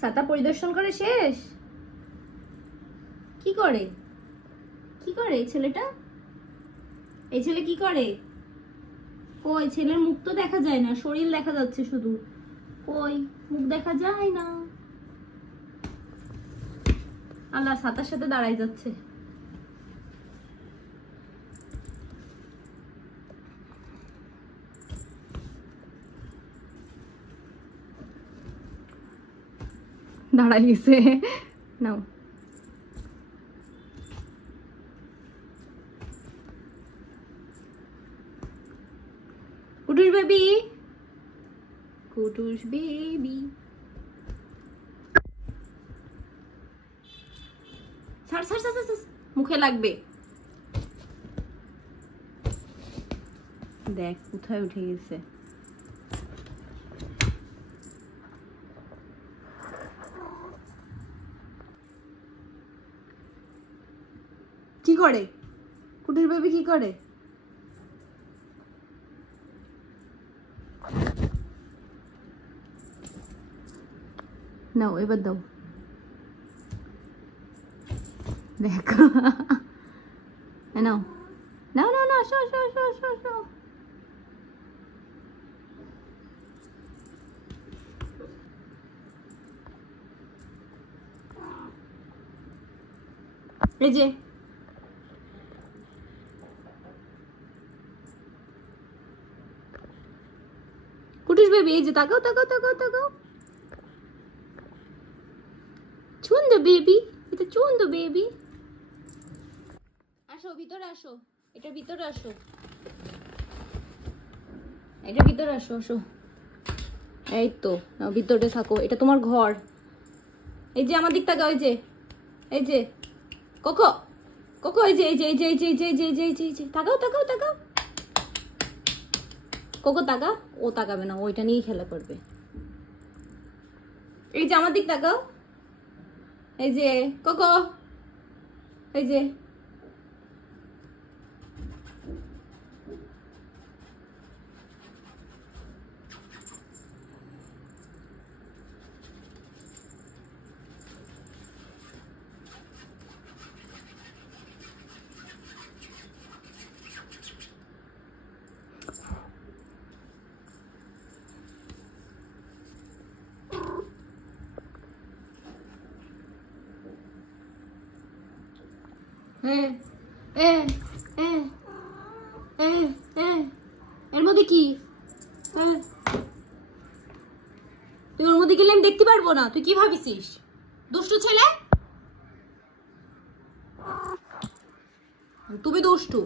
ছাতা পরিদর্শন করে শেষ? কি করে এই ছেলেটা? এই ছেলে কি করে? কই ছেলের মুখ তো দেখা যায় না, শরীর দেখা যাচ্ছে শুধু। কই মুখ দেখা যায় না। আল্লাহ, ছাতার সাথে দাঁড়াই যাচ্ছে। দাঁড়াই গেছে। নাও কুটুস বেবি, কুটুস বেবি। ছাড় ছাড় ছাড় ছাড়, মুখে লাগবে। দেখ কোথায় উঠে গেছে। কি করে কুটুস বেবি, কি করে? নাও এবার দাও। দেখ নাও নাও নাও নাও, আসো আসো আসো আসো আসো। এই যে কুটুস বেবি, এই যে তাকাও তাকাও তাকাও তাকাও। চুন্দু বেবি, এটা চুন্দু বেবি। আসো ভিতরে আসো, এটা ভিতরে আসো, এটা ভিতরে আসো আসো। এই তো ভিতরে থাকো, এটা তোমার ঘর। এই যে আমার দিক তাকাও, এই যে এই যে কোকো কোকো, এই যে এই যে এই যে এই যে এই যে এই যে এই যে এই যে এই যে তাকাও তাকাও তাকাও। কোকো তাকা, ও তাকাবে না, ওইটা নিয়েই খেলা করবে। এই যে আমার দিক তাকাও, এই যে কোকো, এই যে এর মধ্যে কি? তুই ওর মধ্যে গেলে আমি দেখতে পারবো না? তুই কি ভাবিছিস দুষ্টু ছেলে? তুমি দুষ্টু।